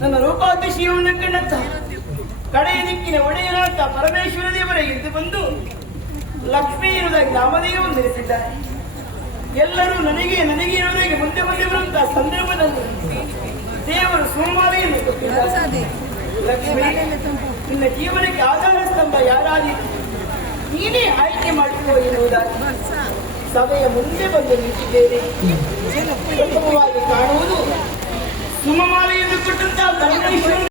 ನನ್ನ ರೂಪಾತಿಶಯವನ್ನು ಕಂಡಂತ ಕಡೆಯ ದಿಕ್ಕಿನ ಒಡೆಯನಾಥ ಪರಮೇಶ್ವರ ದೇವರ ಎದ್ದು ಬಂದು ಲಕ್ಷ್ಮೀ ಇರುವುದಾಗಿ ನಾಮದೇವವನ್ನು ಧರಿಸಿದ್ದಾರೆ. ಎಲ್ಲರೂ ನನಗೆ ಇರುವುದಾಗಿ ಮುಂದೆ ಬರುವಂತಹ ಸಂದರ್ಭದಲ್ಲಿ ದೇವರು ಸೋಮಾರಿಯನ್ನು ಕೊಟ್ಟಿದ್ದಾರೆ. ಲಕ್ಷ್ಮೀ, ನಿನ್ನ ಜೀವನಕ್ಕೆ ಆಧಾರ ಸ್ತಂಭ ಯಾರಾದೀತು ನೀನೇ ಆಯ್ಕೆ ಮಾಡಿಕೋ ಎನ್ನುವುದಾಗಿ ಸಭೆಯ ಮುಂದೆ ಬಂದು ನಿಂತಿದ್ದೇನೆ. ಪ್ರಥಮವಾಗಿ ಕಾಣುವುದು ಸುಮಮಾಲೆಯನ್ನು ಕೊಟ್ಟಂತಹ ಪರಮೇಶ್ವರ